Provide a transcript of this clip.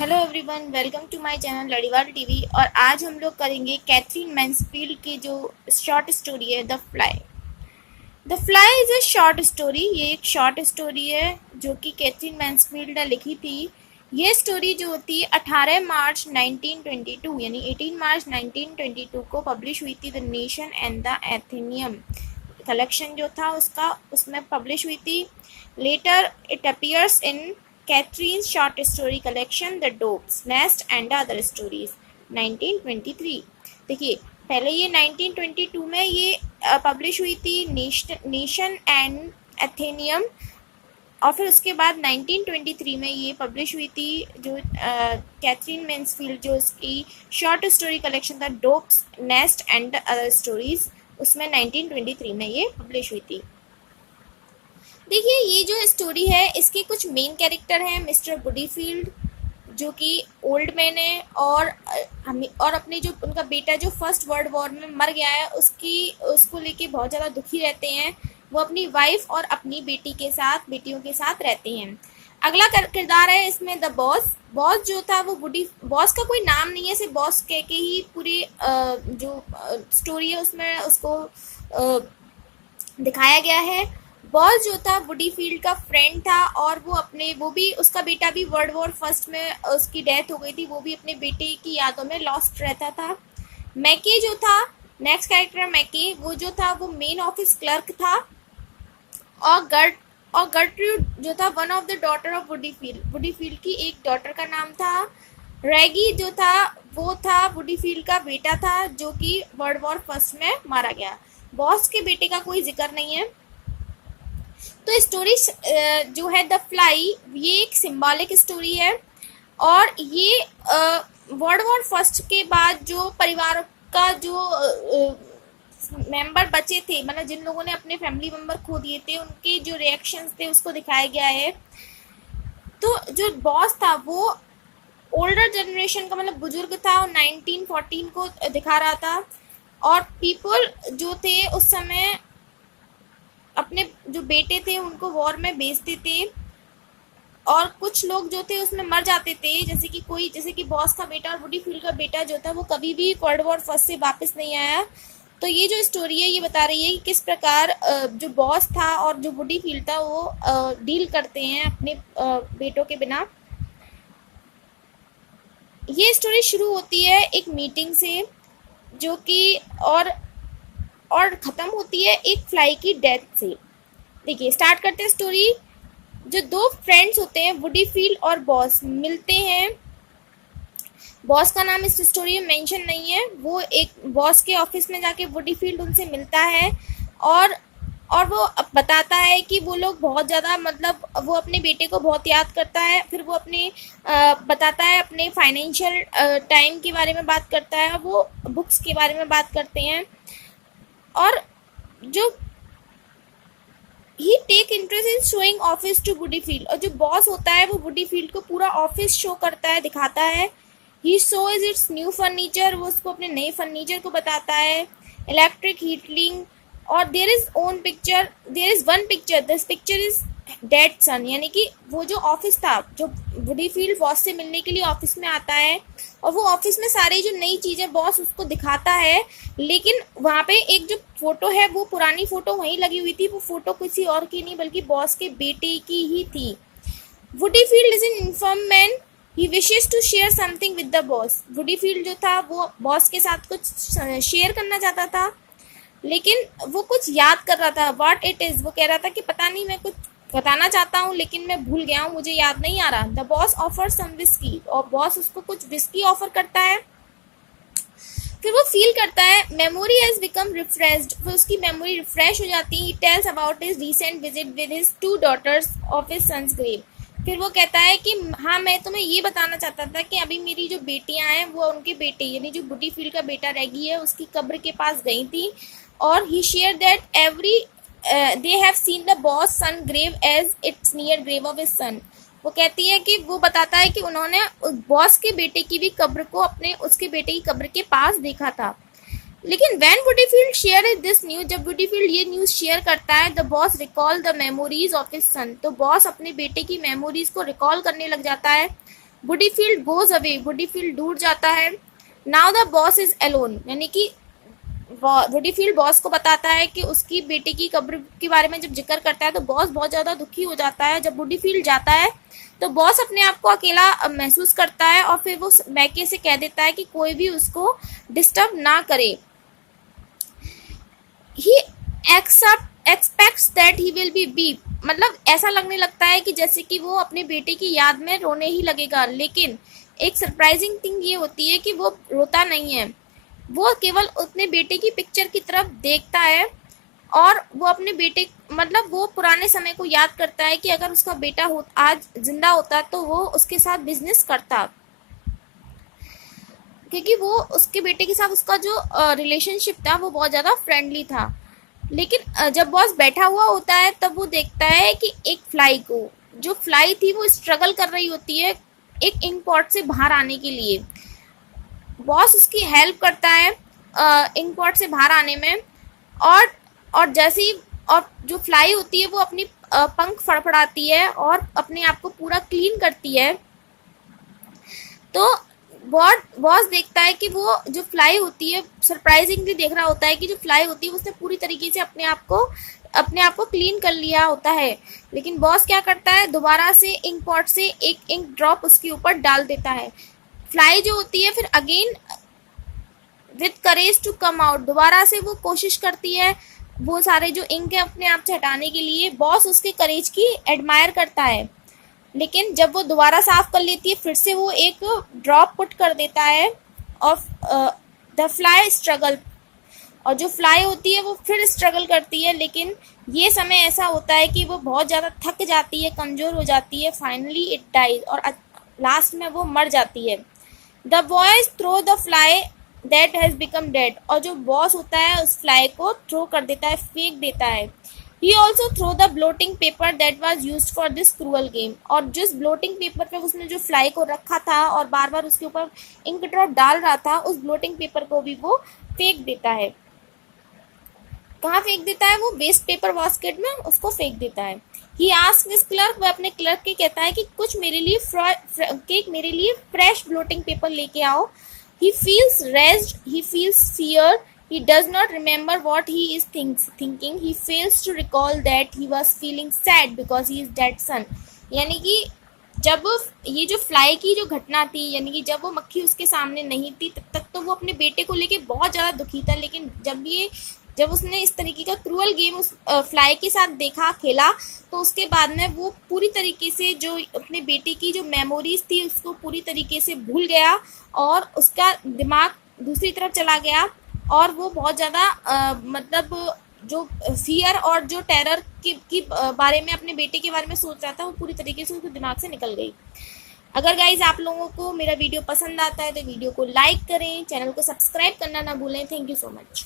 Hello everyone, welcome to my channel Ladiwal TV. और आज हम लोग करेंगे कैथरीन मैन्सफील्ड की जो शॉर्ट स्टोरी है the fly. The fly is a short story. ये एक शॉर्ट स्टोरी है जो कि कैथरीन मैन्सफील्ड ने लिखी थी। ये स्टोरी जो होती है 18 मार्च 1922 यानी 18 मार्च 1922 को पब्लिश हुई थी the Nation and the Athenaeum collection जो था उसका उसमें पब्लिश हुई थी। Later it appears in Katherine short story collection the dove's nest and other stories 1923। देखिए, पहले ये 1922 में ये पब्लिश हुई थी नेशन एंड एथेनियम, और फिर उसके बाद 1923 में ये पब्लिश हुई थी जो कैथरीन मैन्सफील्ड जो उसकी शॉर्ट स्टोरी कलेक्शन था dopes nest and other stories, उसमें 1923 में ये पब्लिश हुई थी। देखिए, ये जो स्टोरी है इसके कुछ मेन कैरेक्टर हैं। मिस्टर बूडीफील्ड जो कि ओल्ड मैन है और अपने जो उनका बेटा जो फर्स्ट वर्ल्ड वॉर में मर गया है उसको लेके बहुत ज़्यादा दुखी रहते हैं। वो अपनी वाइफ और अपनी बेटियों के साथ रहते हैं। अगला किरदार है इसमें द बॉस। बॉस जो था वो बॉस का कोई नाम नहीं है, सिर्फ बॉस कह के ही पूरी जो स्टोरी है उसमें उसको दिखाया गया है। बॉस जो था बूडीफील्ड का फ्रेंड था और वो भी उसका बेटा भी वर्ल्ड वॉर फर्स्ट में उसकी डेथ हो गई थी। वो भी अपने बेटे की यादों में लॉस्ट रहता था। मैके जो था नेक्स्ट कैरेक्टर, मैके वो जो था वो मेन ऑफिस क्लर्क था। और गर्ट्रूड जो था one of the daughter of Woodifield की एक डॉटर का नाम था। रैगी जो था वो था बूडीफील्ड का बेटा था जो कि वर्ल्ड वॉर फर्स्ट में मारा गया। बॉस के बेटे का कोई जिक्र नहीं है। तो स्टोरी जो है द फ्लाई ये एक सिंबॉलिक स्टोरी है और ये वर्ल्ड वॉर फर्स्ट के बाद जो परिवार का जो मेंबर बचे थे, मतलब जिन लोगों ने अपने फैमिली मेंबर खो दिए थे, उनके जो रिएक्शंस थे उसको दिखाया गया है। तो जो बॉस था वो ओल्डर जनरेशन का, मतलब बुजुर्ग था और 1914 को दिखा रहा था। और पीपल जो थे उस समय अपने जो बेटे थे उनको वॉर में भेजते थे और कुछ लोग जो थे उसमें मर जाते थे, जैसे कि बॉस का बेटा और बूडीफील्ड का बेटा जो था वो कभी भी वर्ल्ड वॉर फर्स्ट से वापस नहीं आया। तो ये जो स्टोरी है ये बता रही है कि किस प्रकार जो बॉस था और जो बूडीफील्ड था वो डील करते हैं अपने बेटों के बिना। ये स्टोरी शुरू होती है एक मीटिंग से जो कि और ख़त्म होती है एक फ्लाई की डेथ से। देखिए, स्टार्ट करते हैं स्टोरी। जो दो फ्रेंड्स होते हैं बूडीफील्ड और बॉस मिलते हैं। बॉस का नाम इस स्टोरी में मेंशन नहीं है। वो एक बॉस के ऑफिस में जाके बूडीफील्ड उनसे मिलता है और वो बताता है कि वो लोग बहुत ज़्यादा, मतलब वो अपने बेटे को बहुत याद करता है। फिर वो बताता है अपने फाइनेंशियल टाइम के बारे में बात करता है और वो बुक्स के बारे में बात करते हैं। और जो he take interest in showing office to Woodifield, और जो बॉस होता है वो बूडीफील्ड को पूरा ऑफिस शो करता है, दिखाता है। He shows its new furniture, वो उसको अपने नए फर्नीचर को बताता है। इलेक्ट्रिक हीटिंग, और there is one picture, this picture is dead son, यानी कि वो जो ऑफिस था, जो बूडीफील्ड बॉस से मिलने के लिए ऑफिस में आता है और वो ऑफिस में सारी जो नई चीज़ें बॉस उसको दिखाता है, लेकिन वहाँ पे एक जो फोटो है वो पुरानी फोटो वहीं लगी हुई थी। वो फोटो किसी और की नहीं बल्कि बॉस के बेटे की ही थी। Woodifield is an inform man, he wishes to share something with the boss. Woodifield जो था वो बॉस के साथ कुछ शेयर करना चाहता था, लेकिन वो कुछ याद कर रहा था। व्हाट इट इज़, वो कह रहा था कि पता नहीं, मैं कुछ बताना चाहता हूँ लेकिन मैं भूल गया हूँ, मुझे याद नहीं आ रहा। The boss offer some whisky, और बॉस उसको कुछ विस्की ऑफर करता है। फिर वो फील करता है मेमोरी हैज बिकम रिफ्रेश्ड, फिर उसकी मेमोरी रिफ्रेश हो जाती है। He tells about his recent visit with his 2 daughters of his sons grave. फिर वो कहता है कि हाँ, मैं तुम्हें ये बताना चाहता था कि अभी मेरी जो बेटियां हैं वो उनके बेटे, यानी जो बूडीफील्ड का बेटा रैगी है उसकी कब्र के पास गई थी। और he share that every they have seen the boss son grave as it's near grave of his son. वो कहती है कि वो बताता है कि उन्होंने बॉस के बेटे की भी कब्र को उसके बेटे की कब्र के पास देखा था। लेकिन व्हेन बूडीफील्ड शेयर दिस न्यूज, जब बूडीफील्ड ये न्यूज शेयर करता है, the boss recall the memories of his सन, तो बॉस अपने बेटे की मेमोरीज को रिकॉल करने लग जाता है। वुडीफील्ड गोज अवे, वुडीफील्ड दूर जाता है। Now the boss is alone, यानी कि वुडीफील्ड बॉस को बताता है कि उसकी बेटे की कब्र के बारे में जब जिक्र करता है तो बॉस बहुत ज्यादा दुखी हो जाता है। जब वुडीफील्ड जाता है तो बॉस अपने आप को अकेला महसूस करता है और फिर वो मैके से कह देता है कि कोई भी उसको डिस्टर्ब ना करे। He expects that he will be weep, मतलब ऐसा लगने लगता है कि जैसे कि वो अपने बेटे की याद में रोने ही लगेगा, लेकिन एक सरप्राइजिंग थिंग ये होती है कि वो रोता नहीं है। वो केवल अपने बेटे की पिक्चर की तरफ देखता है और वो अपने बेटे, मतलब वो पुराने समय को याद करता है कि अगर उसका बेटा आज जिंदा होता तो वो उसके साथ बिजनेस करता, क्योंकि वो उसके बेटे के साथ उसका जो रिलेशनशिप था वो बहुत ज़्यादा फ्रेंडली था। लेकिन जब बॉस बैठा हुआ होता है तब वो देखता है कि एक फ्लाई को, जो फ्लाई थी वो स्ट्रगल कर रही होती है एक इंक पॉट से बाहर आने के लिए। बॉस उसकी हेल्प करता है इंक पॉट से बाहर आने में, और जैसे ही और जो फ्लाई होती है वो अपनी पंख फड़फड़ाती है और अपने आप को पूरा क्लीन करती है। तो बॉस देखता है कि वो जो फ्लाई होती है, सरप्राइजिंगली देख रहा होता है कि जो फ्लाई होती है उसने पूरी तरीके से अपने आप को क्लीन कर लिया होता है। लेकिन बॉस क्या करता है, दोबारा से इंक पॉट से एक इंक ड्रॉप उसके ऊपर डाल देता है। फ्लाई जो होती है फिर again with courage to come out, दोबारा से वो कोशिश करती है वो सारे जो इंक है अपने आप से हटाने के लिए। बॉस उसके करेज की एडमायर करता है, लेकिन जब वो दोबारा साफ कर लेती है फिर से वो एक ड्रॉप पुट कर देता है और द फ्लाई स्ट्रगल, और जो फ्लाई होती है वो फिर स्ट्रगल करती है। लेकिन ये समय ऐसा होता है कि वो बहुत ज़्यादा थक जाती है, कमज़ोर हो जाती है, फाइनली इट डाइज, और लास्ट में वो मर जाती है। The boys throw the fly that has become dead, और जो बॉस होता है उस फ्लाई को थ्रो कर देता है, फेंक देता है। He also threw the bloating paper that was used for this cruel game, और जिस ब्लोटिंग पेपर पे उसने जो फ्लाई को रखा था और बार बार उसके ऊपर इंक ड्रॉप डाल रहा था, उस ब्लोटिंग पेपर को भी वो फेंक देता है। कहाँ फेंक देता है वो, वेस्ट पेपर बास्केट में उसको फेंक देता है। ही आस्क्ड हिज क्लर्क, वह अपने क्लर्क के कहता है कि कुछ मेरे लिए फ्रेश ब्लोटिंग पेपर लेके आओ। He feels raised, he feels fear, he does not remember what he is thinking, he fails to recall that he was feeling sad because he is dead son। यानी कि जब ये जो fly की जो घटना थी, यानी कि जब वो मक्खी उसके सामने नहीं थी तब तक तो वो अपने बेटे को लेके बहुत ज़्यादा दुखी था, लेकिन जब उसने इस तरीके का क्रूअल गेम उस फ्लाई के साथ देखा, खेला, तो उसके बाद में वो पूरी तरीके से जो अपने बेटे की जो मेमोरीज थी उसको पूरी तरीके से भूल गया और उसका दिमाग दूसरी तरफ चला गया, और वो बहुत ज़्यादा मतलब जो फियर और जो टेरर की बारे में अपने बेटे के बारे में सोच रहा था वो पूरी तरीके से उसके दिमाग से निकल गई। अगर गाइज आप लोगों को मेरा वीडियो पसंद आता है तो वीडियो को लाइक करें, चैनल को सब्सक्राइब करना ना भूलें। Thank you so much.